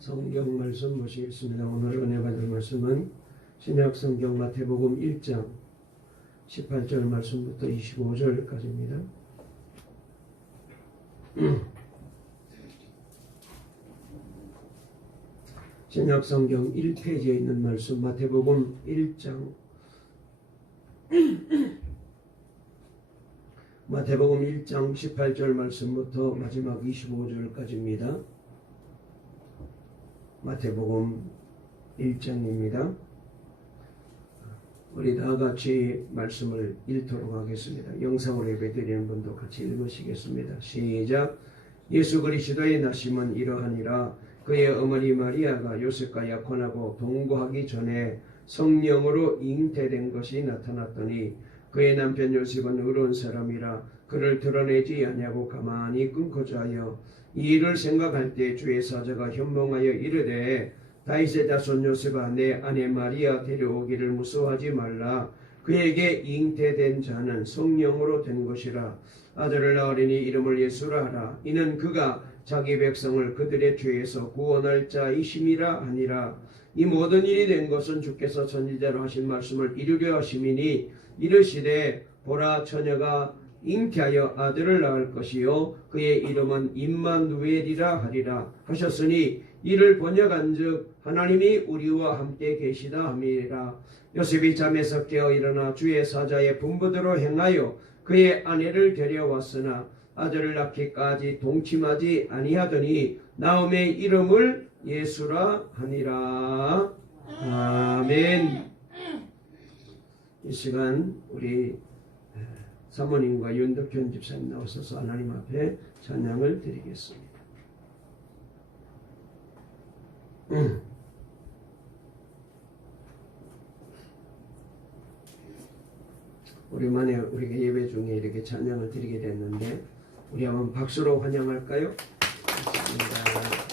성경 말씀 보시겠습니다. 오늘 은혜 받을 말씀은 신약 성경 마태복음 1장 18절 말씀부터 25절까지입니다. 신약 성경 1페이지에 있는 말씀 마태복음 1장 마태복음 1장 18절 말씀부터 마지막 25절까지입니다. 마태복음 1장입니다. 우리 다 같이 말씀을 읽도록 하겠습니다. 영상으로 예배드리는 분도 같이 읽으시겠습니다. 시작. 예수 그리스도의 나심은 이러하니라. 그의 어머니 마리아가 요셉과 약혼하고 동거하기 전에 성령으로 잉태된 것이 나타났더니 그의 남편 요셉은 의로운 사람이라 그를 드러내지 아니하고 가만히 끊고자 하여 이 일을 생각할 때 주의 사자가 현몽하여 이르되 다윗의 자손 요셉아 내 아내 마리아 데려오기를 무서워하지 말라. 그에게 잉태된 자는 성령으로 된 것이라. 아들을 낳으리니 이름을 예수라 하라. 이는 그가 자기 백성을 그들의 죄에서 구원할 자이심이라 하니라. 이 모든 일이 된 것은 주께서 선지자로 하신 말씀을 이루려 하심이니 이르시되 보라 처녀가 잉태하여 아들을 낳을 것이요 그의 이름은 임마누엘이라 하리라 하셨으니 이를 번역한즉 하나님이 우리와 함께 계시다 함이라. 요셉이 잠에서 깨어 일어나 주의 사자의 분부대로 행하여 그의 아내를 데려왔으나 아들을 낳기까지 동침하지 아니하더니 나음의 이름을 예수라 하니라. 아멘. 이 시간 우리 사모님과 윤덕현 집사님 나오셔서 하나님 앞에 찬양을 드리겠습니다. 오랜만에 우리가 예배 중에 이렇게 찬양을 드리게 됐는데 우리 한번 박수로 환영할까요? 좋습니다.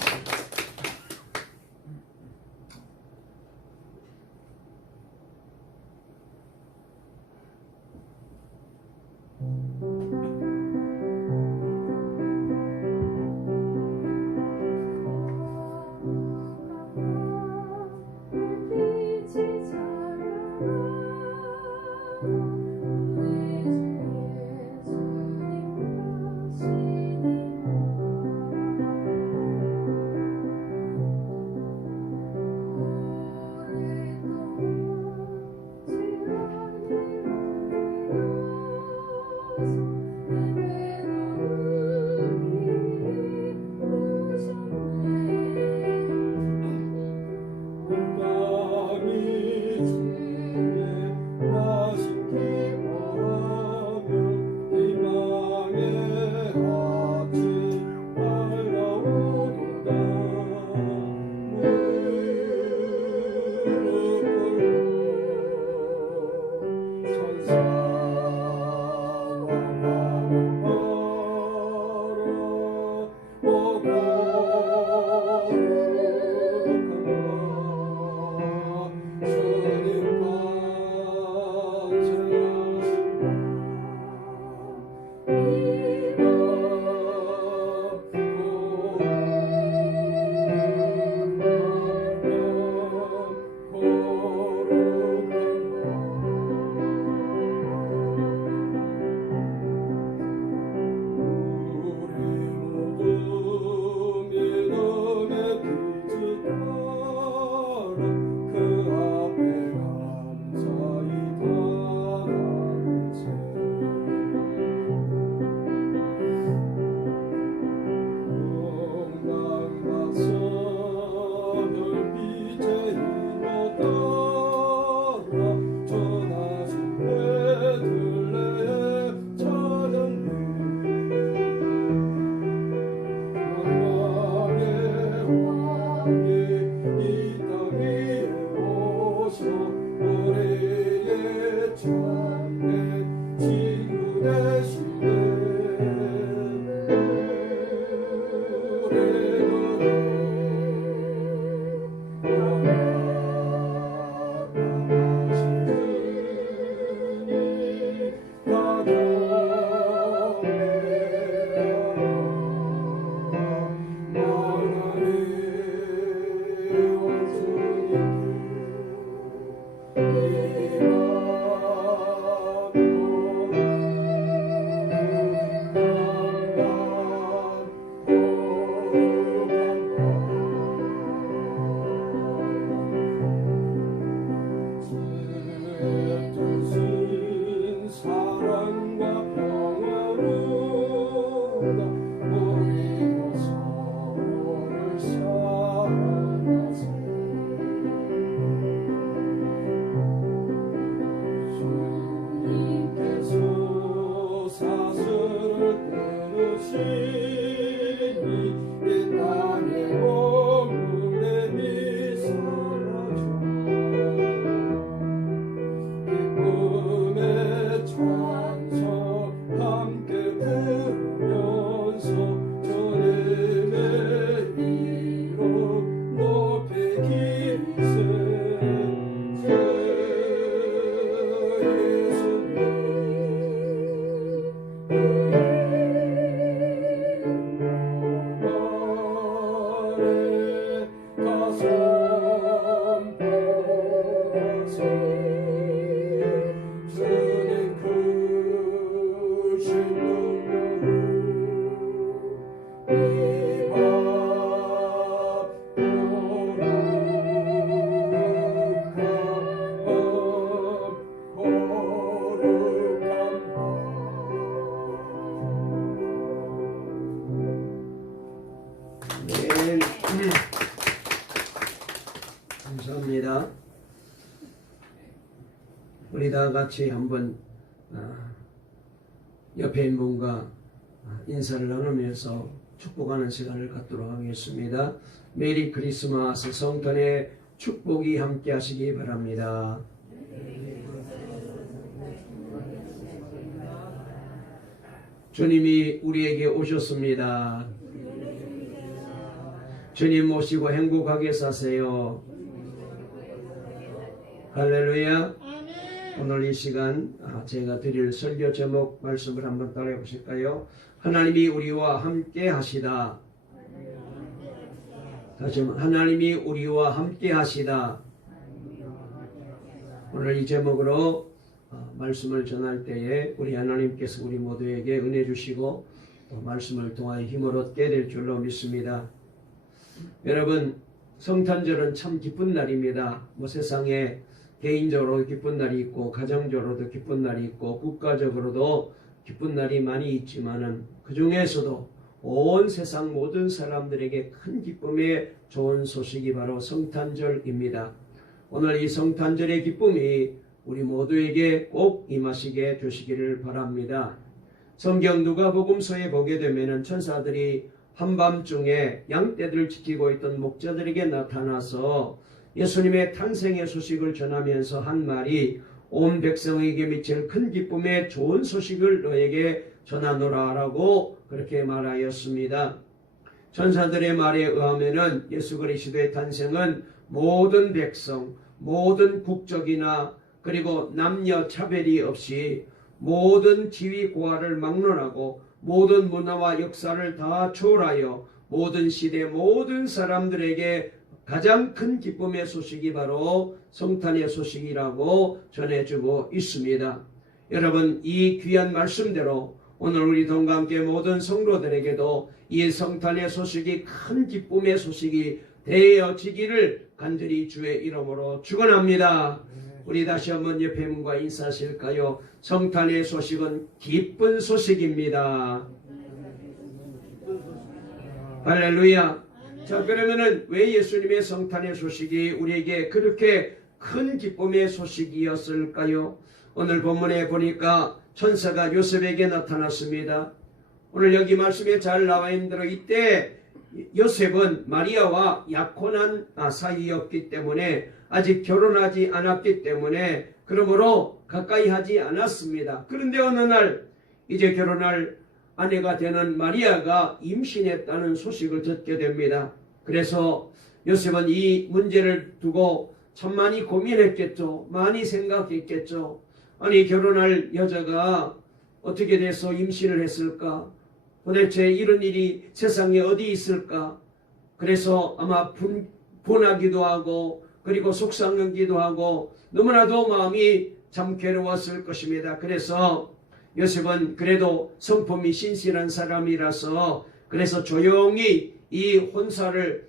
감사합니다. 우리 다 같이 한번 옆에 있는 분과 인사를 나누면서 축복하는 시간을 갖도록 하겠습니다. 메리 크리스마스, 성탄의 축복이 함께 하시기 바랍니다. 주님이 우리에게 오셨습니다. 주님 모시고 행복하게 사세요. 할렐루야. 오늘 이 시간 제가 드릴 설교 제목 말씀을 한번 따라해 보실까요? 하나님이 우리와 함께 하시다. 다시 한번 하나님이 우리와 함께 하시다. 오늘 이 제목으로 말씀을 전할 때에 우리 하나님께서 우리 모두에게 은혜 주시고 또 말씀을 통하여 힘을 얻게 될 줄로 믿습니다. 여러분, 성탄절은 참 기쁜 날입니다. 세상에 개인적으로 기쁜 날이 있고 가정적으로도 기쁜 날이 있고 국가적으로도 기쁜 날이 많이 있지만은 그 중에서도 온 세상 모든 사람들에게 큰 기쁨의 좋은 소식이 바로 성탄절입니다. 오늘 이 성탄절의 기쁨이 우리 모두에게 꼭 임하시게 되시기를 바랍니다. 성경 누가복음서에 보게 되면은 천사들이 한밤중에 양떼들을 지키고 있던 목자들에게 나타나서 예수님의 탄생의 소식을 전하면서 한 말이 온 백성에게 미칠 큰 기쁨의 좋은 소식을 너에게 전하노라라고 그렇게 말하였습니다. 천사들의 말에 의하면은 예수 그리스도의 탄생은 모든 백성, 모든 국적이나 그리고 남녀 차별이 없이 모든 지위 고하를 막론하고 모든 문화와 역사를 다 초월하여 모든 시대 모든 사람들에게 가장 큰 기쁨의 소식이 바로 성탄의 소식이라고 전해주고 있습니다. 여러분, 이 귀한 말씀대로 오늘 우리 동과 함께 모든 성도들에게도 이 성탄의 소식이 큰 기쁨의 소식이 되어지기를 간절히 주의 이름으로 축원합니다. 우리 다시 한번 옆에 분과 인사하실까요? 성탄의 소식은 기쁜 소식입니다. 할렐루야. 자, 그러면은 왜 예수님의 성탄의 소식이 우리에게 그렇게 큰 기쁨의 소식이었을까요? 오늘 본문에 보니까 천사가 요셉에게 나타났습니다. 오늘 여기 말씀에 잘 나와 있는 대로 이때 요셉은 마리아와 약혼한 사이였기 때문에 아직 결혼하지 않았기 때문에 그러므로 가까이 하지 않았습니다. 그런데 어느 날 이제 결혼할 아내가 되는 마리아가 임신했다는 소식을 듣게 됩니다. 그래서 요셉은 이 문제를 두고 참 많이 고민했겠죠. 많이 생각했겠죠. 아니, 결혼할 여자가 어떻게 돼서 임신을 했을까? 도대체 이런 일이 세상에 어디 있을까? 그래서 아마 분하기도 하고 그리고 속상하기도 하고 너무나도 마음이 참 괴로웠을 것입니다. 그래서 요셉은 그래도 성품이 신실한 사람이라서 그래서 조용히 이 혼사를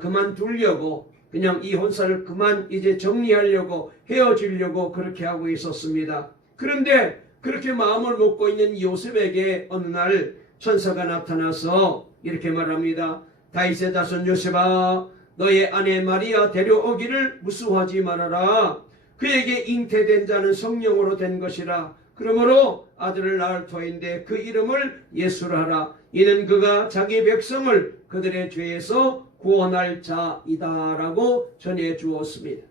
그만두려고 그냥 이 혼사를 그만 이제 정리하려고 헤어지려고 그렇게 하고 있었습니다. 그런데 그렇게 마음을 먹고 있는 요셉에게 어느 날 천사가 나타나서 이렇게 말합니다. 다윗의 자손 요셉아, 너의 아내 마리아 데려오기를 무수하지 말아라. 그에게 잉태된 자는 성령으로 된 것이라. 그러므로 아들을 낳을 터인데 그 이름을 예수라 하라. 이는 그가 자기 백성을 그들의 죄에서 구원할 자이다라고 전해 주었습니다.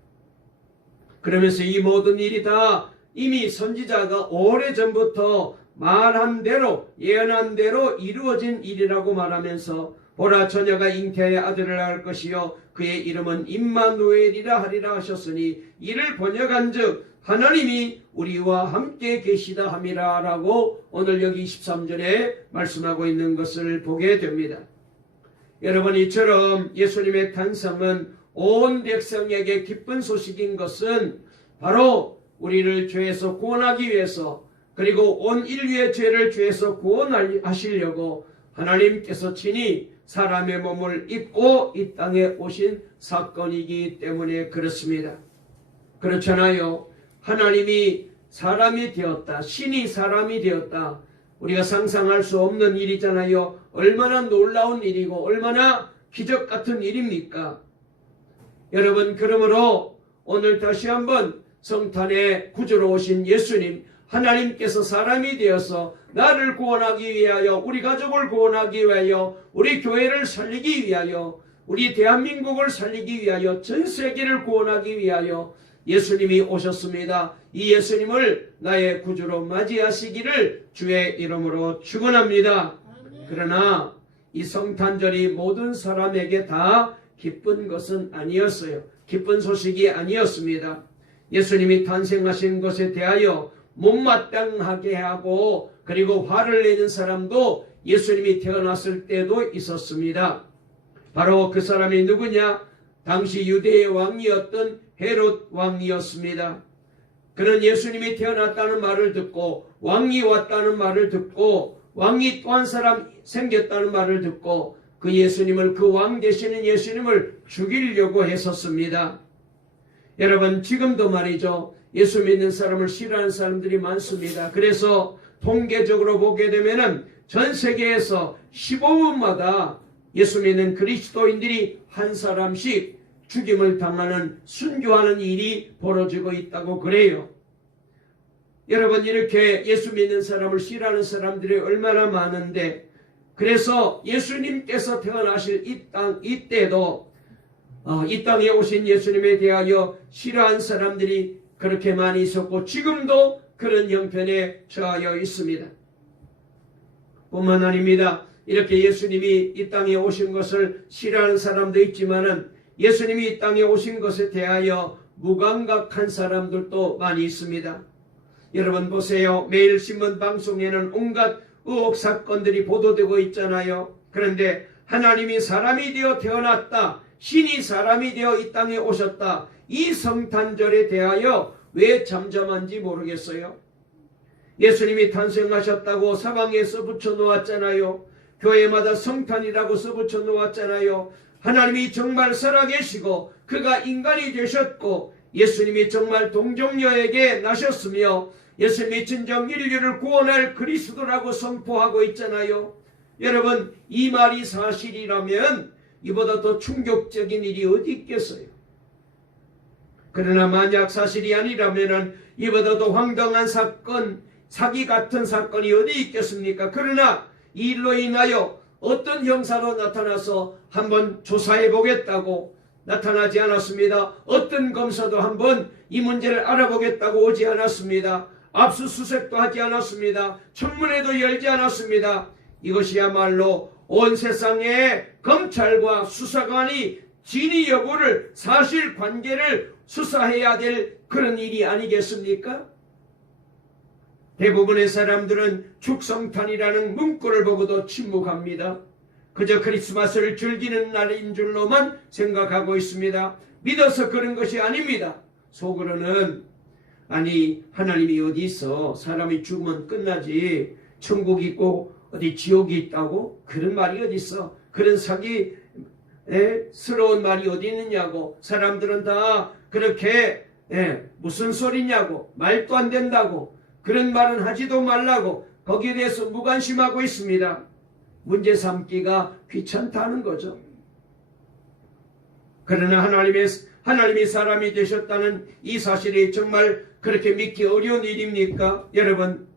그러면서 이 모든 일이 다 이미 선지자가 오래전부터 말한 대로 예언한 대로 이루어진 일이라고 말하면서 보라, 처녀가 잉태하여 아들을 낳을 것이요 그의 이름은 임마누엘이라 하리라 하셨으니 이를 번역한즉 하나님이 우리와 함께 계시다 함이라 라고 오늘 여기 23절에 말씀하고 있는 것을 보게 됩니다. 여러분, 이처럼 예수님의 탄생은 온 백성에게 기쁜 소식인 것은 바로 우리를 죄에서 구원하기 위해서 그리고 온 인류의 죄를 죄에서 구원하시려고 하나님께서 친히 사람의 몸을 입고 이 땅에 오신 사건이기 때문에 그렇습니다. 그렇잖아요. 하나님이 사람이 되었다. 신이 사람이 되었다. 우리가 상상할 수 없는 일이잖아요. 얼마나 놀라운 일이고 얼마나 기적 같은 일입니까? 여러분, 그러므로 오늘 다시 한번 성탄의 구주로 오신 예수님, 하나님께서 사람이 되어서 나를 구원하기 위하여, 우리 가족을 구원하기 위하여, 우리 교회를 살리기 위하여, 우리 대한민국을 살리기 위하여, 전 세계를 구원하기 위하여 예수님이 오셨습니다. 이 예수님을 나의 구주로 맞이하시기를 주의 이름으로 축원합니다. 그러나 이 성탄절이 모든 사람에게 다 기쁜 것은 아니었어요. 기쁜 소식이 아니었습니다. 예수님이 탄생하신 것에 대하여 못마땅하게 하고 그리고 화를 내는 사람도 예수님이 태어났을 때도 있었습니다. 바로 그 사람이 누구냐? 당시 유대의 왕이었던 헤롯 왕이었습니다. 그는 예수님이 태어났다는 말을 듣고 왕이 왔다는 말을 듣고 왕이 또 한 사람 생겼다는 말을 듣고 그 예수님을, 그 왕 되시는 예수님을 죽이려고 했었습니다. 여러분, 지금도 말이죠, 예수 믿는 사람을 싫어하는 사람들이 많습니다. 그래서 통계적으로 보게 되면은 전 세계에서 15분마다 예수 믿는 그리스도인들이 한 사람씩 죽임을 당하는, 순교하는 일이 벌어지고 있다고 그래요. 여러분, 이렇게 예수 믿는 사람을 싫어하는 사람들이 얼마나 많은데, 그래서 예수님께서 태어나실 이때도 이 땅에 오신 예수님에 대하여 싫어한 사람들이 그렇게 많이 있었고 지금도 그런 형편에 처하여 있습니다. 뿐만 아닙니다. 이렇게 예수님이 이 땅에 오신 것을 싫어하는 사람도 있지만은 예수님이 이 땅에 오신 것에 대하여 무감각한 사람들도 많이 있습니다. 여러분 보세요. 매일 신문 방송에는 온갖 의혹 사건들이 보도되고 있잖아요. 그런데 하나님이 사람이 되어 태어났다, 신이 사람이 되어 이 땅에 오셨다, 이 성탄절에 대하여 왜 잠잠한지 모르겠어요. 예수님이 탄생하셨다고 사방에 써붙여 놓았잖아요. 교회마다 성탄이라고 써붙여 놓았잖아요. 하나님이 정말 살아계시고 그가 인간이 되셨고 예수님이 정말 동정녀에게 나셨으며 예수님이 진정 인류를 구원할 그리스도라고 선포하고 있잖아요. 여러분, 이 말이 사실이라면 이보다 더 충격적인 일이 어디 있겠어요? 그러나 만약 사실이 아니라면 이보다 더 황당한 사건, 사기 같은 사건이 어디 있겠습니까? 그러나 이 일로 인하여 어떤 형사로 나타나서 한번 조사해 보겠다고 나타나지 않았습니다. 어떤 검사도 한번 이 문제를 알아보겠다고 오지 않았습니다. 압수수색도 하지 않았습니다. 청문회도 열지 않았습니다. 이것이야말로 온 세상의 검찰과 수사관이 진위 여부를, 사실관계를 수사해야 될 그런 일이 아니겠습니까? 대부분의 사람들은 축성탄이라는 문구를 보고도 침묵합니다. 그저 크리스마스를 즐기는 날인 줄로만 생각하고 있습니다. 믿어서 그런 것이 아닙니다. 속으로는 아니, 하나님이 어디 있어? 사람이 죽으면 끝나지. 천국이 있고 어디 지옥이 있다고? 그런 말이 어디 있어? 그런 사기스러운 말이 어디 있느냐고. 사람들은 다 그렇게 무슨 소리냐고, 말도 안 된다고, 그런 말은 하지도 말라고 거기에 대해서 무관심하고 있습니다. 문제 삼기가 귀찮다는 거죠. 그러나 하나님이 사람이 되셨다는 이 사실이 정말 그렇게 믿기 어려운 일입니까? 여러분,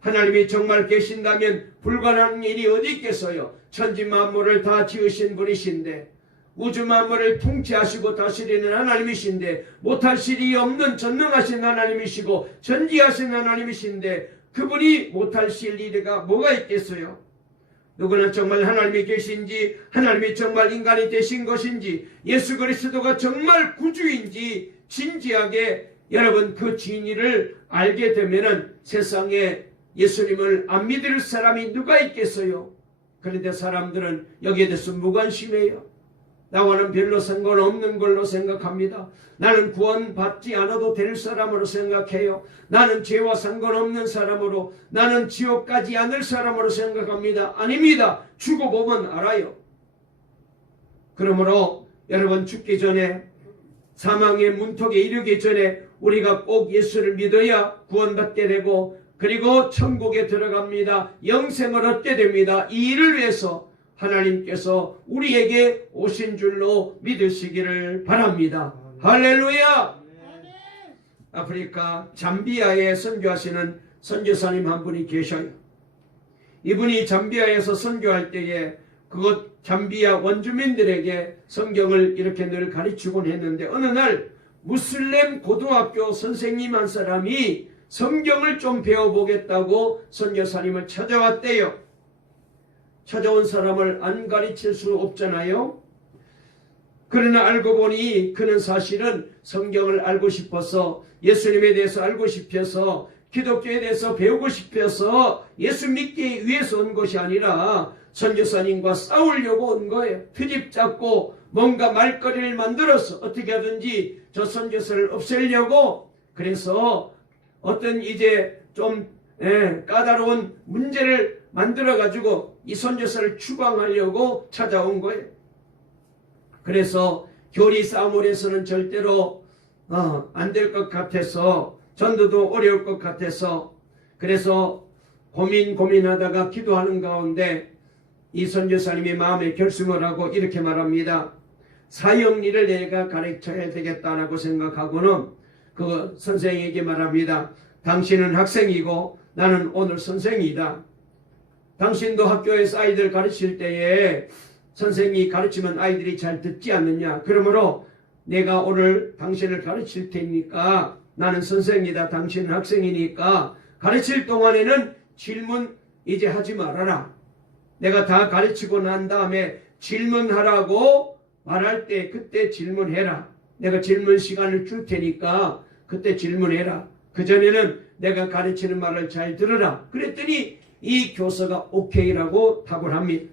하나님이 정말 계신다면 불가능한 일이 어디 있겠어요? 천지 만물을 다 지으신 분이신데, 우주 만물을 통치하시고 다스리는 하나님이신데, 못할 일이 없는 전능하신 하나님이시고 전지하신 하나님이신데 그분이 못할 일이가 뭐가 있겠어요? 누구나 정말 하나님이 계신지, 하나님이 정말 인간이 되신 것인지, 예수 그리스도가 정말 구주인지 진지하게 여러분 그 진리를 알게 되면은 세상에 예수님을 안 믿을 사람이 누가 있겠어요? 그런데 사람들은 여기에 대해서 무관심해요. 나와는 별로 상관없는 걸로 생각합니다. 나는 구원받지 않아도 될 사람으로 생각해요. 나는 죄와 상관없는 사람으로, 나는 지옥 가지 않을 사람으로 생각합니다. 아닙니다. 죽어보면 알아요. 그러므로 여러분, 죽기 전에, 사망의 문턱에 이르기 전에 우리가 꼭 예수를 믿어야 구원받게 되고 그리고 천국에 들어갑니다. 영생을 얻게 됩니다. 이 일을 위해서 하나님께서 우리에게 오신 줄로 믿으시기를 바랍니다. 할렐루야! 아프리카 잠비아에 선교하시는 선교사님 한 분이 계셔요. 이분이 잠비아에서 선교할 때에 그곳 잠비아 원주민들에게 성경을 이렇게 늘 가르치곤 했는데, 어느 날 무슬림 고등학교 선생님 한 사람이 성경을 좀 배워보겠다고 선교사님을 찾아왔대요. 찾아온 사람을 안 가르칠 수 없잖아요. 그러나 알고 보니 그는 사실은 성경을 알고 싶어서, 예수님에 대해서 알고 싶어서, 기독교에 대해서 배우고 싶어서 예수 믿기 위해서 온 것이 아니라 선교사님과 싸우려고 온 거예요. 트집 잡고 뭔가 말거리를 만들어서 어떻게 하든지 저 선교사를 없애려고, 그래서 어떤 이제 좀 까다로운 문제를 만들어 가지고 이 선교사를 추방하려고 찾아온 거예요. 그래서 교리 싸움을 해서는 절대로 안 될 것 같아서, 전도도 어려울 것 같아서, 그래서 고민하다가 기도하는 가운데 이 선교사님이 마음에 결심을 하고 이렇게 말합니다. 사형리를 내가 가르쳐야 되겠다라고 생각하고는 그 선생에게 말합니다. 당신은 학생이고 나는 오늘 선생이다. 당신도 학교에서 아이들 가르칠 때에 선생이 가르치면 아이들이 잘 듣지 않느냐. 그러므로 내가 오늘 당신을 가르칠 테니까, 나는 선생이다, 당신은 학생이니까 가르칠 동안에는 질문 이제 하지 말아라. 내가 다 가르치고 난 다음에 질문하라고 말할 때 그때 질문해라. 내가 질문 시간을 줄 테니까 그때 질문해라. 그전에는 내가 가르치는 말을 잘 들으라. 그랬더니 이 교사가 오케이라고 답을 합니다.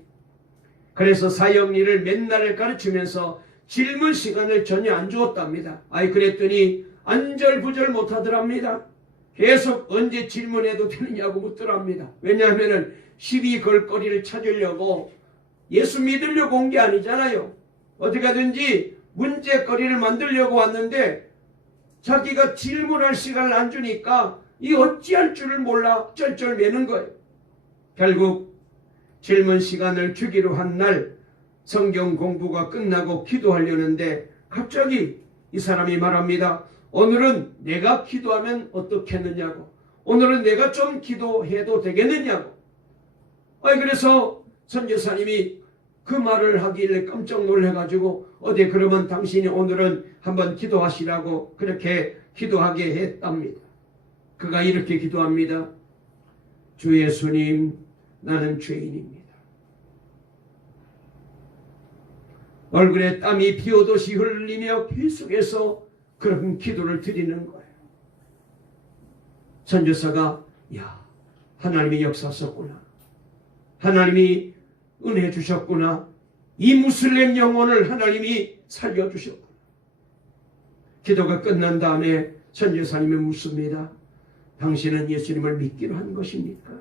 그래서 사형리를 맨날 가르치면서 질문 시간을 전혀 안 주었답니다. 그랬더니 안절부절 못하더랍니다. 계속 언제 질문해도 되느냐고 묻더랍니다. 왜냐하면 시비 걸거리를 찾으려고, 예수 믿으려고 온 게 아니잖아요. 어떻게든지 문제거리를 만들려고 왔는데 자기가 질문할 시간을 안 주니까 이 어찌할 줄을 몰라 쩔쩔매는 거예요. 결국 질문 시간을 주기로 한 날 성경 공부가 끝나고 기도하려는데 갑자기 이 사람이 말합니다. 오늘은 내가 기도하면 어떻겠느냐고. 오늘은 내가 좀 기도해도 되겠느냐고. 그래서 선교사님이 그 말을 하길래 깜짝 놀래가지고 어디 그러면 당신이 오늘은 한번 기도하시라고 그렇게 기도하게 했답니다. 그가 이렇게 기도합니다. 주 예수님, 나는 죄인입니다. 얼굴에 땀이 피오듯이 흘리며 계속해서 그런 기도를 드리는 거예요. 선교사가 하나님이 역사하셨구나. 하나님이 은혜 주셨구나. 이 무슬림 영혼을 하나님이 살려주셨구나. 기도가 끝난 다음에 선교사님이 묻습니다. 당신은 예수님을 믿기로 한 것입니까?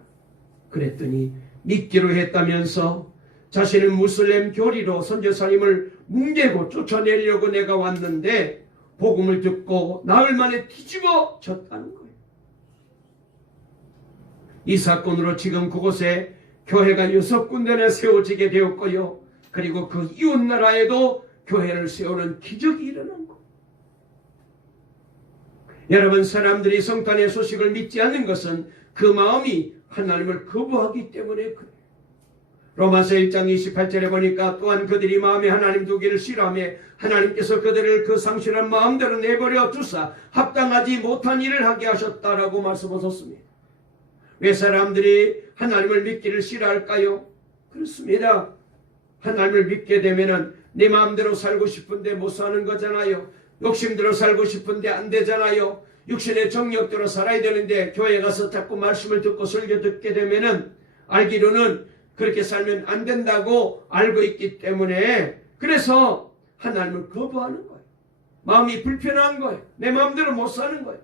그랬더니 믿기로 했다면서 자신은 무슬림 교리로 선교사님을 뭉개고 쫓아내려고 내가 왔는데 복음을 듣고 나흘 만에 뒤집어 졌다는 거예요. 이 사건으로 지금 그곳에 교회가 6군데나 세워지게 되었고요. 그리고 그 이웃나라에도 교회를 세우는 기적이 일어난 거예요. 여러분, 사람들이 성탄의 소식을 믿지 않는 것은 그 마음이 하나님을 거부하기 때문에 그래요. 로마서 1장 28절에 보니까 또한 그들이 마음에 하나님 두기를 싫어하며 하나님께서 그들을 그 상실한 마음대로 내버려 두사 합당하지 못한 일을 하게 하셨다라고 말씀하셨습니다. 왜 사람들이 하나님을 믿기를 싫어할까요? 그렇습니다. 하나님을 믿게 되면은 내 마음대로 살고 싶은데 못 사는 거잖아요. 욕심대로 살고 싶은데 안 되잖아요. 육신의 정욕대로 살아야 되는데 교회 가서 자꾸 말씀을 듣고 설교 듣게 되면은 알기로는 그렇게 살면 안 된다고 알고 있기 때문에, 그래서 하나님을 거부하는 거예요. 마음이 불편한 거예요. 내 마음대로 못 사는 거예요.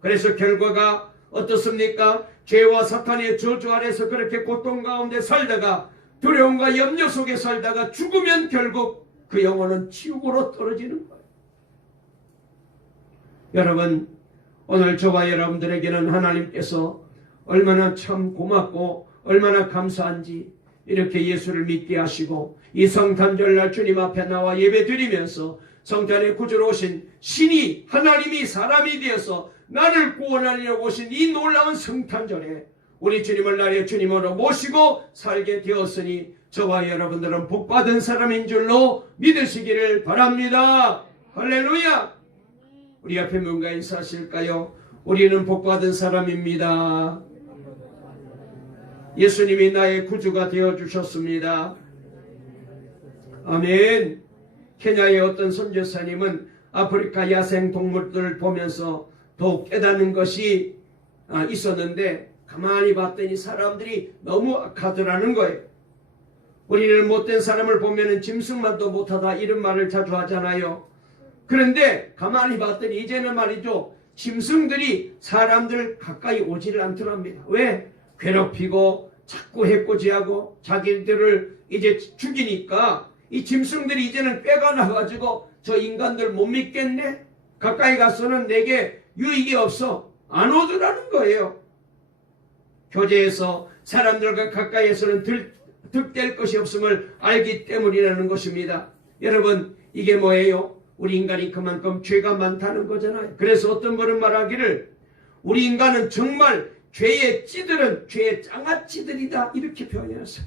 그래서 결과가 어떻습니까? 죄와 사탄의 저주 아래서 그렇게 고통 가운데 살다가 두려움과 염려 속에 살다가 죽으면 결국 그 영혼은 지옥으로 떨어지는 거예요. 여러분, 오늘 저와 여러분들에게는 하나님께서 얼마나 참 고맙고 얼마나 감사한지, 이렇게 예수를 믿게 하시고 이 성탄절날 주님 앞에 나와 예배 드리면서 성탄의 구주로 오신 신이 하나님이 사람이 되어서 나를 구원하려고 오신 이 놀라운 성탄절에 우리 주님을 나의 주님으로 모시고 살게 되었으니 저와 여러분들은 복받은 사람인 줄로 믿으시기를 바랍니다. 할렐루야. 우리 앞에 뭔가 인사하실까요? 우리는 복받은 사람입니다. 예수님이 나의 구주가 되어주셨습니다. 아멘. 케냐의 어떤 선교사님은 아프리카 야생 동물들을 보면서 더욱 깨닫는 것이 있었는데 가만히 봤더니 사람들이 너무 악하더라는 거예요. 우리는 못된 사람을 보면 짐승만도 못하다 이런 말을 자주 하잖아요. 그런데 가만히 봤더니 이제는 말이죠. 짐승들이 사람들 가까이 오지를 않더랍니다. 왜? 괴롭히고 자꾸 해코지하고 자기들을 이제 죽이니까 이 짐승들이 이제는 꾀가 나가지고 저 인간들 못 믿겠네? 가까이 가서는 내게 유익이 없어. 안 오더라는 거예요. 교제에서 사람들과 가까이에서는 득될 것이 없음을 알기 때문이라는 것입니다. 여러분 이게 뭐예요? 우리 인간이 그만큼 죄가 많다는 거잖아요. 그래서 어떤 분은 말하기를 우리 인간은 정말 죄의 찌들은 죄의 장아찌들이다 이렇게 표현했어요.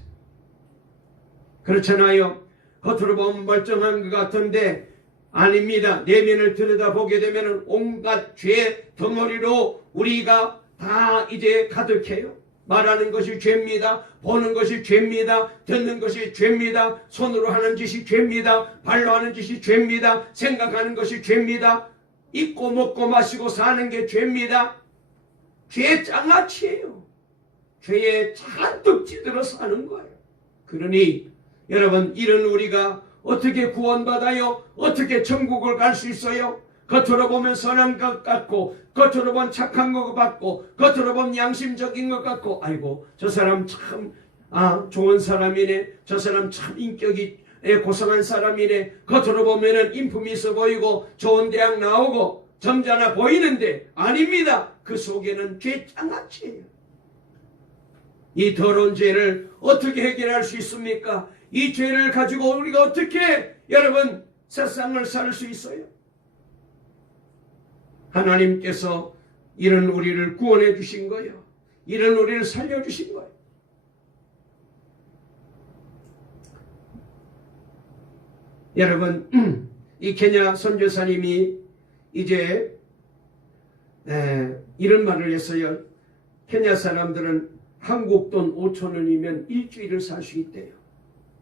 그렇잖아요. 겉으로 보면 멀쩡한 것 같은데 아닙니다. 내면을 들여다보게 되면 온갖 죄의 덩어리로 우리가 다 이제 가득해요. 말하는 것이 죄입니다. 보는 것이 죄입니다. 듣는 것이 죄입니다. 손으로 하는 짓이 죄입니다. 발로 하는 짓이 죄입니다. 생각하는 것이 죄입니다. 입고 먹고 마시고 사는 게 죄입니다. 죄의 장아찌예요. 죄에 잔뜩 찌들어 사는 거예요. 그러니 여러분 이런 우리가 어떻게 구원받아요? 어떻게 천국을 갈 수 있어요? 겉으로 보면 선한 것 같고 겉으로 보면 착한 것 같고 겉으로 보면 양심적인 것 같고 아이고 저 사람 참 좋은 사람이네. 저 사람 참 인격이 고상한 사람이네. 겉으로 보면은 인품이 있어 보이고 좋은 대학 나오고 점잖아 보이는데 아닙니다. 그 속에는 죄 장아찌예요. 이 더러운 죄를 어떻게 해결할 수 있습니까? 이 죄를 가지고 우리가 어떻게 여러분 세상을 살 수 있어요? 하나님께서 이런 우리를 구원해 주신 거예요. 이런 우리를 살려주신 거예요. 여러분 이 케냐 선교사님이 이제 이런 말을 했어요. 케냐 사람들은 한국 돈 5,000원이면 일주일을 살 수 있대요.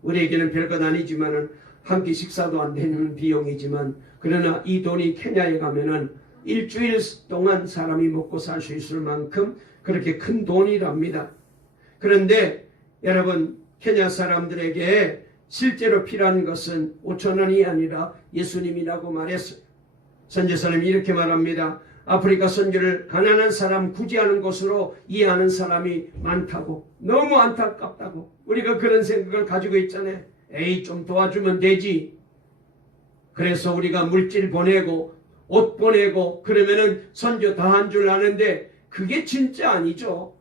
우리에게는 별것 아니지만은 한 끼 식사도 안 되는 비용이지만 그러나 이 돈이 케냐에 가면은 일주일 동안 사람이 먹고 살 수 있을 만큼 그렇게 큰 돈이랍니다. 그런데 여러분 케냐 사람들에게 실제로 필요한 것은 5,000원이 아니라 예수님이라고 말했어요. 선지자님이 이렇게 말합니다. 아프리카 선교를 가난한 사람 구제하는 것으로 이해하는 사람이 많다고. 너무 안타깝다고. 우리가 그런 생각을 가지고 있잖아요. 에이 좀 도와주면 되지. 그래서 우리가 물질 보내고 옷 보내고 그러면은 선교 다 한 줄 아는데 그게 진짜 아니죠.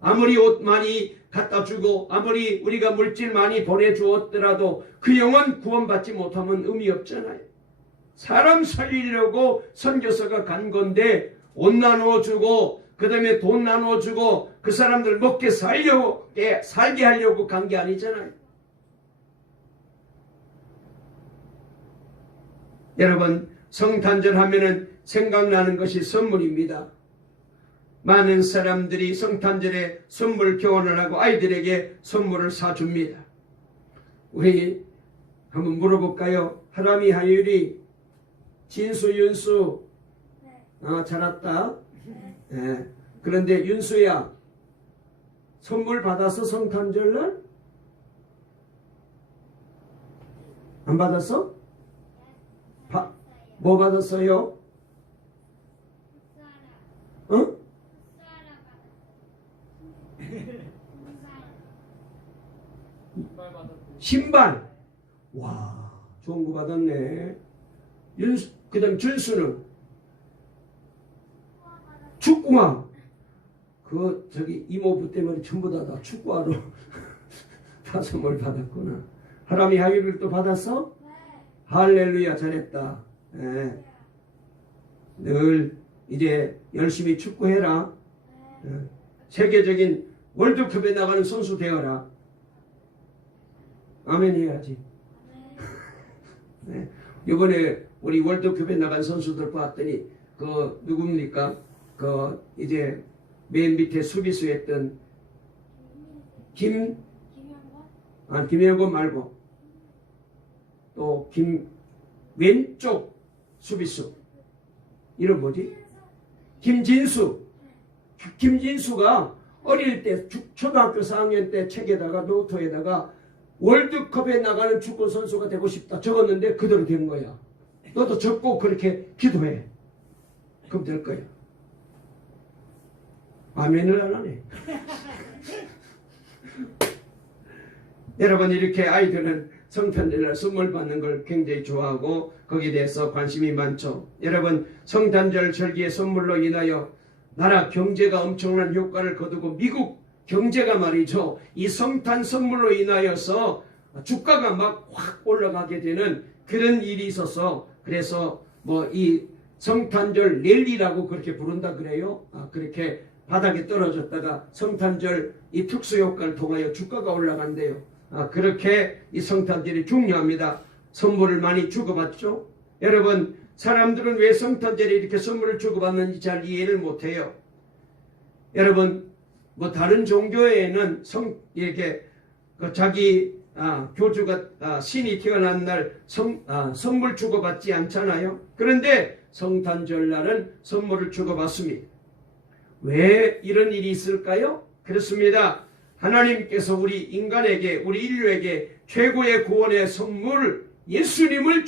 아무리 옷 많이 갖다 주고 아무리 우리가 물질 많이 보내주었더라도 그 영혼 구원받지 못하면 의미 없잖아요. 사람 살리려고 선교사가 간 건데 옷 나누어주고 그 다음에 돈 나누어주고 그 사람들 먹게 살게 하려고 간 게 아니잖아요. 여러분 성탄절 하면은 생각나는 것이 선물입니다. 많은 사람들이 성탄절에 선물 교환을 하고 아이들에게 선물을 사줍니다. 우리 한번 물어볼까요? 하람이 하율이 진수 윤수 잘 왔다. 네. 그런데 윤수야 선물 받았어? 성탄절날? 안 받았어? 뭐 받았어요? 어? 신발. 와, 좋은 거 받았네. 그 다음 준수는 축구화. 저기 이모부 때문에 전부 다 축구하러 다 선물 받았구나. 하람이 하위를 또 받았어? 할렐루야, 잘했다. 예. 늘 이제 열심히 축구해라. 예. 세계적인 월드컵에 나가는 선수 되어라. 아멘 해야지. 네. 이번에 우리 월드컵에 나간 선수들 봤더니 그 누굽니까? 그 이제 맨 밑에 수비수 했던 김영건 말고 또 왼쪽 수비수 이름 뭐지? 김진수가 어릴 때 초등학교 4학년 때 책에다가 노트에다가 월드컵에 나가는 축구 선수가 되고 싶다 적었는데 그대로 된 거야. 너도 적고 그렇게 기도해. 그럼 될 거야. 아멘을 안 하네. 여러분, 이렇게 아이들은 성탄절날 선물 받는 걸 굉장히 좋아하고 거기에 대해서 관심이 많죠. 여러분, 성탄절 절기의 선물로 인하여 나라 경제가 엄청난 효과를 거두고 미국 경제가 말이죠, 이 성탄 선물로 인하여서 주가가 막 확 올라가게 되는 그런 일이 있어서, 그래서 뭐 이 성탄절 랠리라고 그렇게 부른다 그래요. 그렇게 바닥에 떨어졌다가 성탄절 이 특수 효과를 통하여 주가가 올라간대요. 그렇게 이 성탄절이 중요합니다. 선물을 많이 주고받죠. 여러분, 사람들은 왜 성탄절에 이렇게 선물을 주고받는지 잘 이해를 못해요. 여러분, 뭐 다른 종교에는 이렇게 자기 교주가 신이 태어난 날 선물 주고받지 않잖아요. 그런데 성탄절날은 선물을 주고받습니다. 왜 이런 일이 있을까요? 그렇습니다. 하나님께서 우리 인간에게, 우리 인류에게 최고의 구원의 선물, 예수님을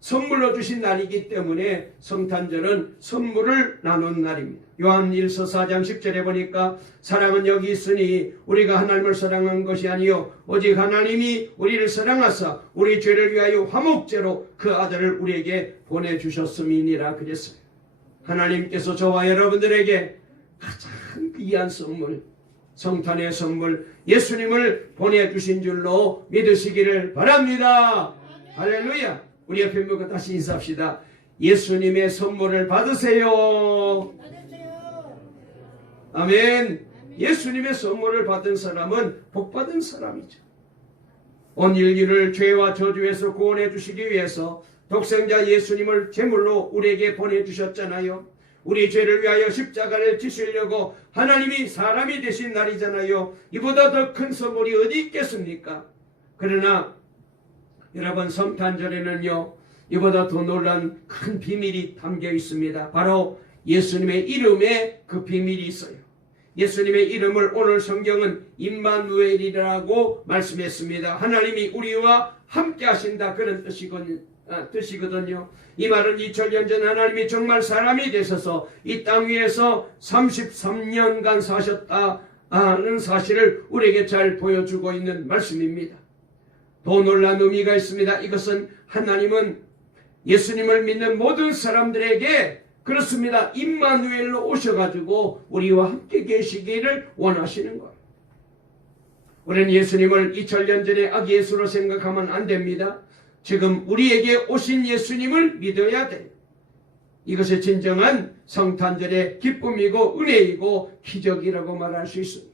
선물로 주신 날이기 때문에 성탄절은 선물을 나눈 날입니다. 요한일서 4장 10절에 보니까 사랑은 여기 있으니 우리가 하나님을 사랑한 것이 아니요 오직 하나님이 우리를 사랑하사 우리 죄를 위하여 화목제로 그 아들을 우리에게 보내주셨음이니라 그랬어요. 하나님께서 저와 여러분들에게 가장 귀한 선물, 성탄의 선물 예수님을 보내주신 줄로 믿으시기를 바랍니다. 할렐루야. 우리 옆에 보고 다시 인사합시다. 예수님의 선물을 받으세요. 아멘. 예수님의 선물을 받은 사람은 복받은 사람이죠. 온 인류를 죄와 저주에서 구원해 주시기 위해서 독생자 예수님을 제물로 우리에게 보내주셨잖아요. 우리 죄를 위하여 십자가를 지시려고 하나님이 사람이 되신 날이잖아요. 이보다 더 큰 선물이 어디 있겠습니까? 그러나 여러분, 성탄절에는요, 이보다 더 놀란 큰 비밀이 담겨 있습니다. 바로 예수님의 이름에 그 비밀이 있어요. 예수님의 이름을 오늘 성경은 임마누엘이라고 말씀했습니다. 하나님이 우리와 함께 하신다, 그런 뜻이거든요. 이 말은 2000년 전 하나님이 정말 사람이 되셔서 이 땅 위에서 33년간 사셨다는 사실을 우리에게 잘 보여주고 있는 말씀입니다. 더 놀라운 의미가 있습니다. 이것은 하나님은 예수님을 믿는 모든 사람들에게 그렇습니다. 임마누엘로 오셔가지고 우리와 함께 계시기를 원하시는 거예요. 우리는 예수님을 2000년 전에 아기 예수로 생각하면 안 됩니다. 지금 우리에게 오신 예수님을 믿어야 돼요. 이것이 진정한 성탄절의 기쁨이고 은혜이고 기적이라고 말할 수 있습니다.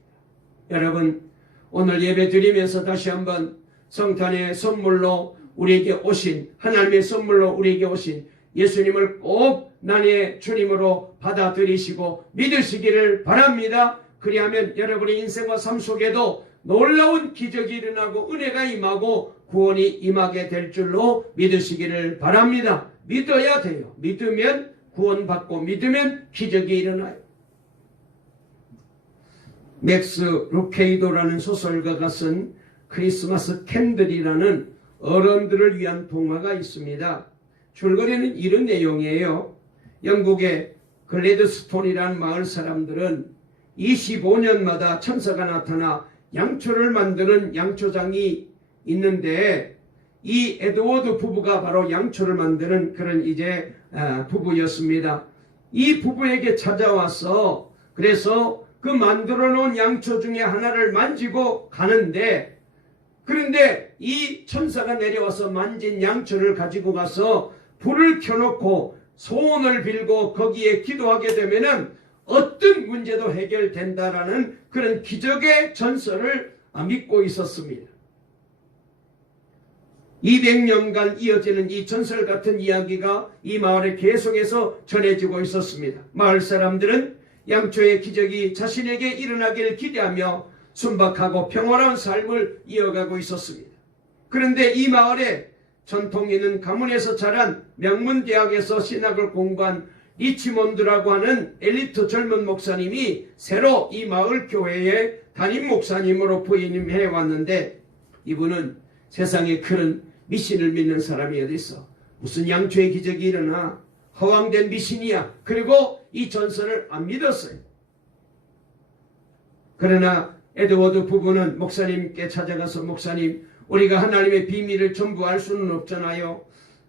여러분, 오늘 예배 드리면서 다시 한번 성탄의 선물로 우리에게 오신, 하나님의 선물로 우리에게 오신 예수님을 꼭 나의 주님으로 받아들이시고 믿으시기를 바랍니다. 그리하면 여러분의 인생과 삶 속에도 놀라운 기적이 일어나고 은혜가 임하고 구원이 임하게 될 줄로 믿으시기를 바랍니다. 믿어야 돼요. 믿으면 구원받고 믿으면 기적이 일어나요. 맥스 루케이도라는 소설가가 쓴 크리스마스 캔들이라는 어른들을 위한 동화가 있습니다. 줄거리는 이런 내용이에요. 영국의 글래드스톤이라는 마을 사람들은 25년마다 천사가 나타나 양초를 만드는 양초장이 있는데 이 에드워드 부부가 바로 양초를 만드는 그런 이제 부부였습니다. 이 부부에게 찾아와서 그래서 그 만들어 놓은 양초 중에 하나를 만지고 가는데 그런데 이 천사가 내려와서 만진 양초를 가지고 가서 불을 켜놓고 소원을 빌고 거기에 기도하게 되면은 어떤 문제도 해결된다라는 그런 기적의 전설을 믿고 있었습니다. 200년간 이어지는 이 전설 같은 이야기가 이 마을에 계속해서 전해지고 있었습니다. 마을 사람들은 양초의 기적이 자신에게 일어나기를 기대하며 순박하고 평화로운 삶을 이어가고 있었습니다. 그런데 이 마을에 전통 있는 가문에서 자란 명문대학에서 신학을 공부한 리치몬드라고 하는 엘리트 젊은 목사님이 새로 이 마을 교회의 담임 목사님으로 부임해 왔는데, 이분은 세상에 그런 미신을 믿는 사람이 어디 있어? 무슨 양초의 기적이 일어나? 허황된 미신이야. 그리고 이 전설을 안 믿었어요. 그러나 에드워드 부부는 목사님께 찾아가서, 목사님, 우리가 하나님의 비밀을 전부 알 수는 없잖아요.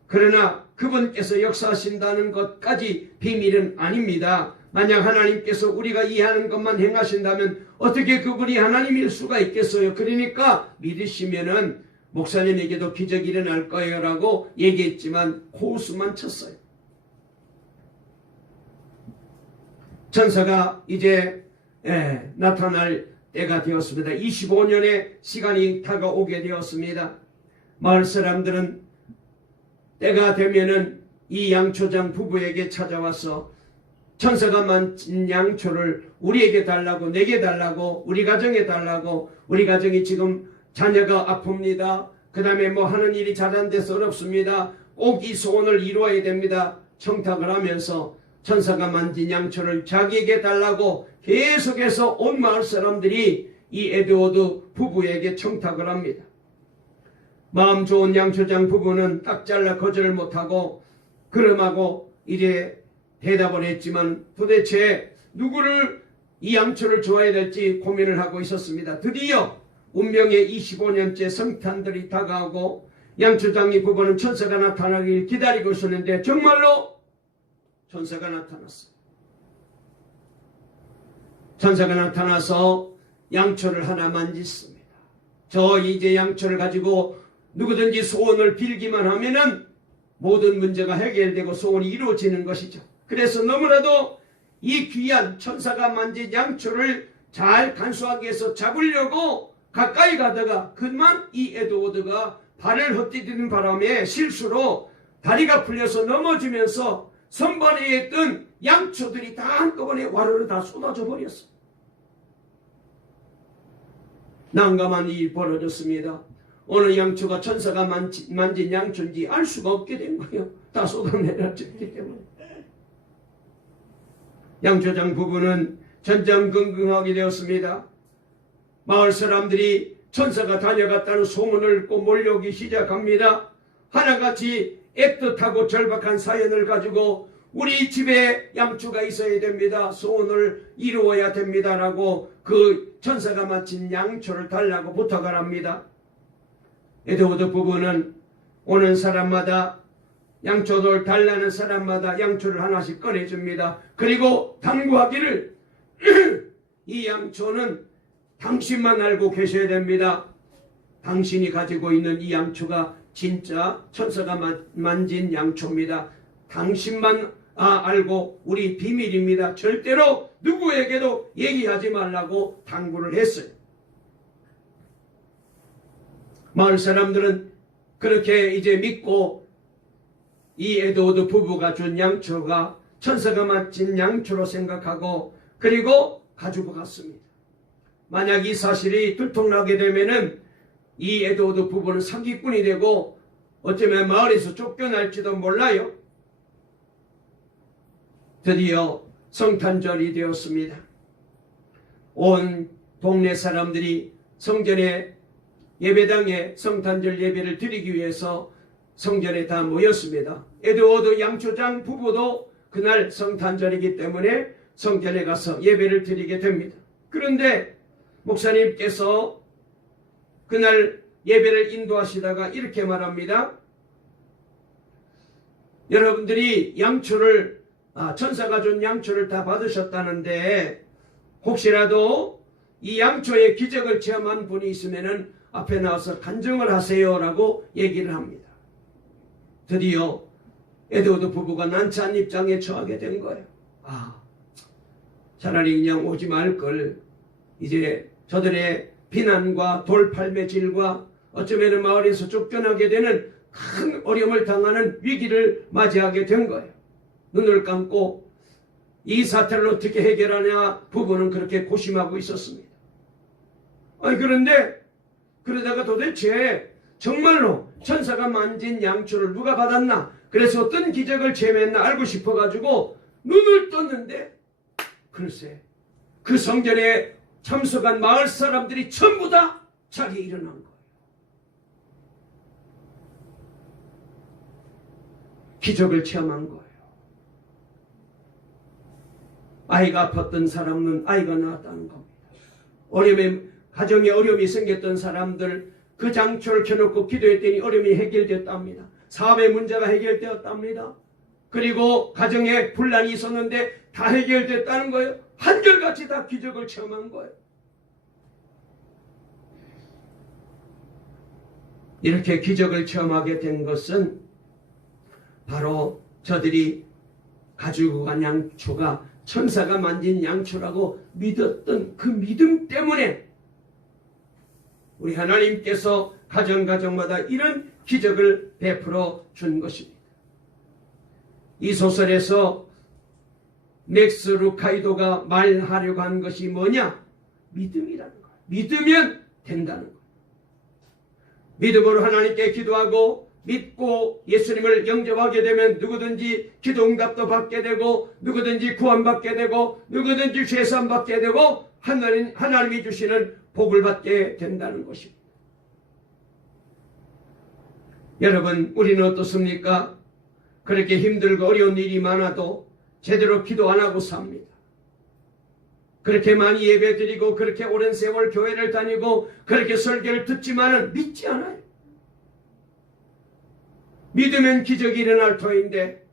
그러나 그분께서 역사하신다는 것까지 비밀은 아닙니다. 만약 하나님께서 우리가 이해하는 것만 행하신다면 어떻게 그분이 하나님일 수가 있겠어요? 그러니까 믿으시면은 목사님에게도 기적이 일어날 거예요 라고 얘기했지만 코웃음만 쳤어요. 천사가 이제 나타날 때가 되었습니다. 25년의 시간이 다가오게 되었습니다. 마을 사람들은 때가 되면은 이 양초장 부부에게 찾아와서 천사가 만진 양초를 우리에게 달라고, 내게 달라고, 우리 가정에 달라고, 우리 가정이 지금 자녀가 아픕니다. 그 다음에 뭐 하는 일이 잘 안 돼서 어렵습니다. 꼭 이 소원을 이루어야 됩니다. 청탁을 하면서 천사가 만진 양초를 자기에게 달라고 계속해서 온 마을 사람들이 이 에드워드 부부에게 청탁을 합니다. 마음 좋은 양초장 부부는 딱 잘라 거절을 못하고 그럼하고 이제 대답을 했지만 도대체 누구를 이 양초를 좋아해야 될지 고민을 하고 있었습니다. 드디어 운명의 25년째 성탄들이 다가오고 양초장이 부부는 천사가 나타나길 기다리고 있었는데 정말로 천사가 나타났어요. 천사가 나타나서 양초를 하나 만졌습니다. 저 이제 양초를 가지고 누구든지 소원을 빌기만 하면은 모든 문제가 해결되고 소원이 이루어지는 것이죠. 그래서 너무나도 이 귀한 천사가 만진 양초를 잘 간수하기 위해서 잡으려고 가까이 가다가 그만 이 에드워드가 발을 헛디디는 바람에 실수로 다리가 풀려서 넘어지면서 선반에 있던 양초들이 다 한꺼번에 와르르 다 쏟아져 버렸어. 난감한 일이 벌어졌습니다. 어느 양초가 천사가 만진 양초인지 알 수가 없게 된 거예요. 다 쏟아내렸기 때문에. 양초장 부부는 전전긍긍하게 되었습니다. 마을 사람들이 천사가 다녀갔다는 소문을 듣고 몰려오기 시작합니다. 하나같이 애틋하고 절박한 사연을 가지고 우리 집에 양초가 있어야 됩니다. 소원을 이루어야 됩니다라고 그 천사가 마친 양초를 달라고 부탁을 합니다. 에드워드 부부는 오는 사람마다 양초를 달라는 사람마다 양초를 하나씩 꺼내줍니다. 그리고 당부하기를 이 양초는 당신만 알고 계셔야 됩니다. 당신이 가지고 있는 이 양초가 진짜 천사가 만진 양초입니다. 당신만 알고 우리 비밀입니다. 절대로 누구에게도 얘기하지 말라고 당부를 했어요. 마을 사람들은 그렇게 이제 믿고 이 에드워드 부부가 준 양초가 천사가 만진 양초로 생각하고 그리고 가지고 갔습니다. 만약 이 사실이 들통나게 되면은 이 에드워드 부부는 사기꾼이 되고 어쩌면 마을에서 쫓겨날지도 몰라요. 드디어 성탄절이 되었습니다. 온 동네 사람들이 성전에 예배당에 성탄절 예배를 드리기 위해서 성전에 다 모였습니다. 에드워드 양초장 부부도 그날 성탄절이기 때문에 성전에 가서 예배를 드리게 됩니다. 그런데 목사님께서 그날 예배를 인도하시다가 이렇게 말합니다. 여러분들이 양초를 천사가 준 양초를 다 받으셨다는데 혹시라도 이 양초의 기적을 체험한 분이 있으면은 앞에 나와서 간증을 하세요라고 얘기를 합니다. 드디어 에드워드 부부가 난처한 입장에 처하게 된 거예요. 차라리 그냥 오지 말 걸. 이제 저들의 비난과 돌팔매질과 어쩌면 마을에서 쫓겨나게 되는 큰 어려움을 당하는 위기를 맞이하게 된 거예요. 눈을 감고 이 사태를 어떻게 해결하냐 부부는 그렇게 고심하고 있었습니다. 그런데 그러다가 도대체 정말로 천사가 만진 양초를 누가 받았나, 그래서 어떤 기적을 체험했나 알고 싶어가지고 눈을 떴는데 글쎄 그 성전에 참석한 마을 사람들이 전부 다 자리에 일어난 거예요. 기적을 체험한 거예요. 아이가 아팠던 사람은 아이가 나았다는 겁니다. 가정에 어려움이 생겼던 사람들 그 장초를 켜놓고 기도했더니 어려움이 해결됐답니다. 사업의 문제가 해결되었답니다. 그리고 가정에 분란이 있었는데 다 해결됐다는 거예요. 한결같이 다 기적을 체험한 거예요. 이렇게 기적을 체험하게 된 것은 바로 저들이 가지고 간 양초가 천사가 만진 양초라고 믿었던 그 믿음 때문에 우리 하나님께서 가정마다 이런 기적을 베풀어 준 것입니다. 이 소설에서 맥스 루카이도가 말하려고 한 것이 뭐냐? 믿음이라는 거예요. 믿으면 된다는 거예요. 믿음으로 하나님께 기도하고 믿고 예수님을 영접하게 되면 누구든지 기도 응답도 받게 되고 누구든지 구원받게 되고 누구든지 죄사함 받게 되고 하나님이 주시는 복을 받게 된다는 것입니다. 여러분, 우리는 어떻습니까? 그렇게 힘들고 어려운 일이 많아도 제대로 기도 안 하고 삽니다. 그렇게 많이 예배드리고 그렇게 오랜 세월 교회를 다니고 그렇게 설교를 듣지만은 믿지 않아요. 믿으면 기적이 일어날 터인데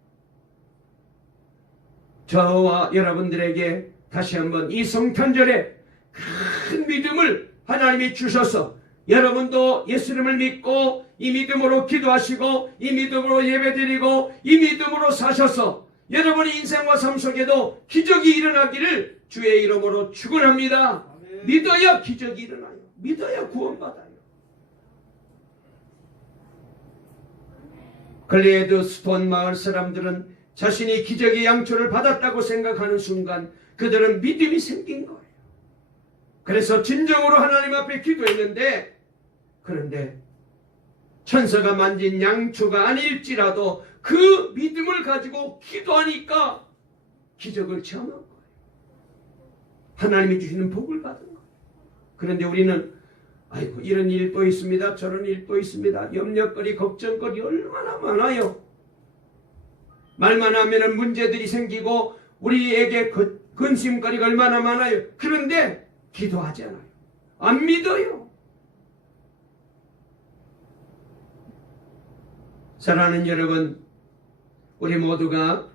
저와 여러분들에게 다시 한번 이 성탄절에 큰 믿음을 하나님이 주셔서 여러분도 예수님을 믿고 이 믿음으로 기도하시고 이 믿음으로 예배드리고 이 믿음으로 사셔서 여러분의 인생과 삶 속에도 기적이 일어나기를 주의 이름으로 축원합니다. 믿어야 기적이 일어나요. 믿어야 구원받아요. 글레이드 스톤 마을 사람들은 자신이 기적의 양초를 받았다고 생각하는 순간 그들은 믿음이 생긴 거예요. 그래서 진정으로 하나님 앞에 기도했는데, 그런데 천사가 만진 양초가 아닐지라도 그 믿음을 가지고 기도하니까 기적을 체험한 거예요. 하나님이 주시는 복을 받은 거예요. 그런데 우리는 아이고 이런 일도 있습니다. 저런 일도 있습니다. 염려거리 걱정거리 얼마나 많아요. 말만 하면 문제들이 생기고 우리에게 근심거리가 얼마나 많아요. 그런데 기도하지 않아요. 안 믿어요. 사랑하는 여러분, 우리 모두가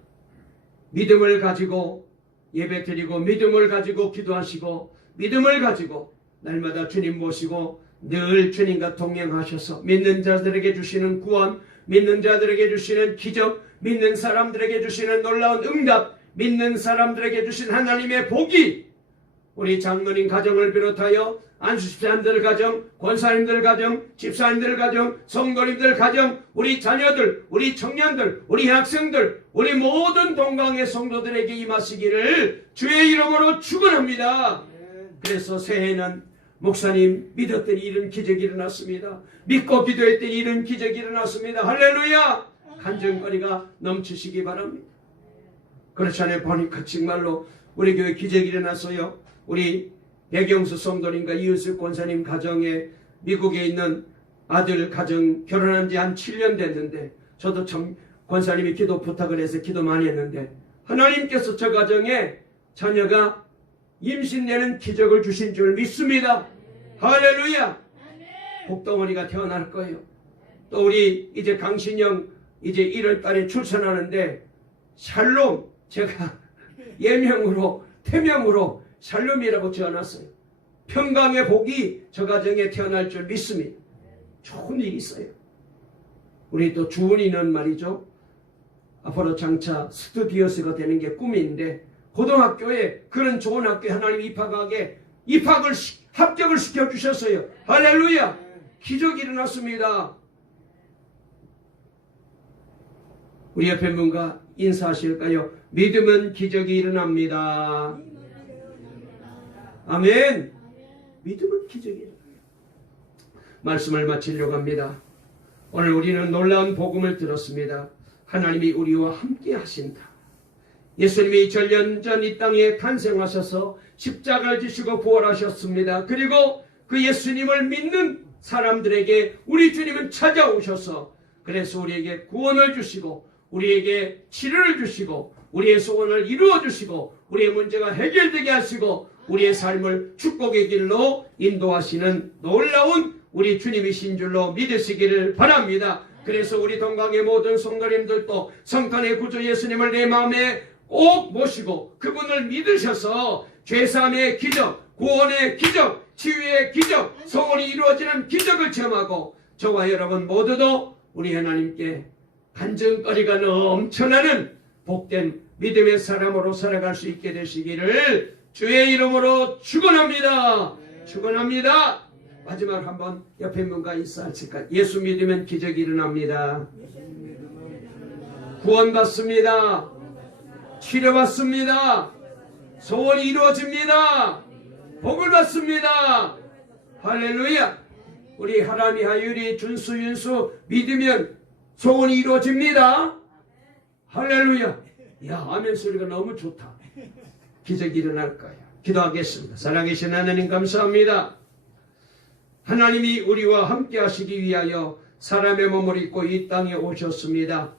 믿음을 가지고 예배드리고 믿음을 가지고 기도하시고 믿음을 가지고 날마다 주님 모시고 늘 주님과 동행하셔서 믿는 자들에게 주시는 구원, 믿는 자들에게 주시는 기적, 믿는 사람들에게 주시는 놀라운 응답, 믿는 사람들에게 주신 하나님의 복이 우리 장로님 가정을 비롯하여 안수집사님들 가정, 권사님들 가정, 집사님들 가정, 성도님들 가정, 우리 자녀들, 우리 청년들, 우리 학생들, 우리 모든 동강의 성도들에게 임하시기를 주의 이름으로 축원합니다. 그래서 새해는 목사님 믿었더니 이런 기적이 일어났습니다. 믿고 기도했더니 이런 기적이 일어났습니다. 할렐루야! 간증거리가 넘치시기 바랍니다. 그렇지 않아요? 보니까 정말로 우리 교회 기적이 일어났어요. 우리 백영수 성도님과 이은수 권사님 가정에 미국에 있는 아들 가정 결혼한 지 한 7년 됐는데 저도 참 권사님이 기도 부탁을 해서 기도 많이 했는데 하나님께서 저 가정에 자녀가 임신되는 기적을 주신 줄 믿습니다. 할렐루야! 복덩어리가 태어날 거예요. 또 우리 이제 강신영 이제 1월 달에 출산하는데 샬롬 제가 예명으로 태명으로 샬롬이라고 지어놨어요. 평강의 복이 저 가정에 태어날 줄 믿습니다. 좋은 일이 있어요. 우리 또 주원이는 말이죠. 앞으로 장차 스튜디오스가 되는 게 꿈인데 고등학교에 그런 좋은 학교에 하나님 입학하게 합격을 시켜주셨어요. 할렐루야. 기적이 일어났습니다. 우리 옆에 분과 인사하실까요? 믿음은 기적이 일어납니다. 아멘. 믿음은 기적이 일어나요. 말씀을 마치려고 합니다. 오늘 우리는 놀라운 복음을 들었습니다. 하나님이 우리와 함께 하신다. 예수님이 전년 전 이 땅에 탄생하셔서 십자가를 지시고 부활하셨습니다. 그리고 그 예수님을 믿는 사람들에게 우리 주님은 찾아오셔서 그래서 우리에게 구원을 주시고 우리에게 치료를 주시고 우리의 소원을 이루어 주시고 우리의 문제가 해결되게 하시고 우리의 삶을 축복의 길로 인도하시는 놀라운 우리 주님이신 줄로 믿으시기를 바랍니다. 그래서 우리 동강의 모든 성도님들도 성탄의 구주 예수님을 내 마음에 꼭 모시고 그분을 믿으셔서 죄사함의 기적, 구원의 기적, 치유의 기적, 소원이 이루어지는 기적을 체험하고 저와 여러분 모두도 우리 하나님께 간증거리가 넘쳐나는 복된 믿음의 사람으로 살아갈 수 있게 되시기를 주의 이름으로 축원합니다. 축원합니다. 마지막 한번 옆에 있는 분과 인사하실까? 예수 믿으면 기적이 일어납니다. 구원받습니다. 치료받습니다. 소원이 이루어집니다. 복을 받습니다. 할렐루야. 우리 하람이, 하율이, 준수, 윤수 믿으면 소원이 이루어집니다. 할렐루야. 야, 아멘 소리가 너무 좋다. 기적이 일어날 거예요. 기도하겠습니다. 살아계신 하나님 감사합니다. 하나님이 우리와 함께 하시기 위하여 사람의 몸을 입고 이 땅에 오셨습니다.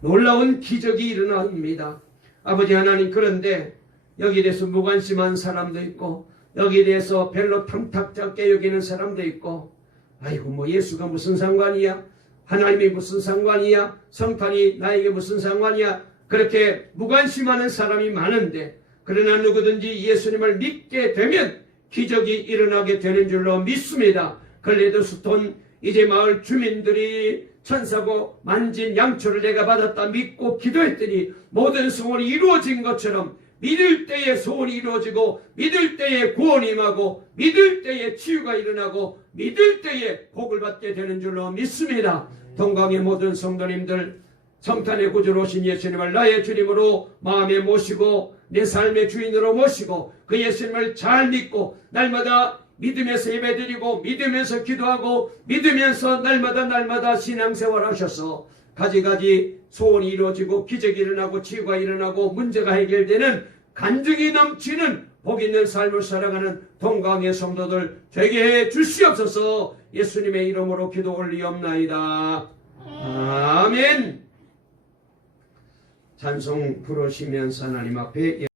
놀라운 기적이 일어납니다. 아버지 하나님, 그런데 여기에 대해서 무관심한 사람도 있고 여기에 대해서 별로 탐탁잡게 여기는 사람도 있고 아이고 뭐 예수가 무슨 상관이야? 하나님이 무슨 상관이야? 성탄이 나에게 무슨 상관이야? 그렇게 무관심하는 사람이 많은데 그러나 누구든지 예수님을 믿게 되면 기적이 일어나게 되는 줄로 믿습니다. 글래드스톤 이제 마을 주민들이 천사고 만진 양초를 내가 받았다 믿고 기도했더니 모든 소원이 이루어진 것처럼 믿을 때에 소원이 이루어지고 믿을 때에 구원이 임하고 믿을 때에 치유가 일어나고 믿을 때에 복을 받게 되는 줄로 믿습니다. 동강의 모든 성도님들 성탄의 구주로 오신 예수님을 나의 주님으로 마음에 모시고 내 삶의 주인으로 모시고 그 예수님을 잘 믿고 날마다 믿으면서 예배드리고 믿으면서 기도하고 믿으면서 날마다 신앙생활 하셔서 가지가지 소원이 이루어지고 기적이 일어나고 치유가 일어나고 문제가 해결되는 간증이 넘치는 복 있는 삶을 살아가는 동강의 성도들 되게 해 주시옵소서. 예수님의 이름으로 기도 올리옵나이다. 아멘. 찬송 부르시면서 하나님 앞에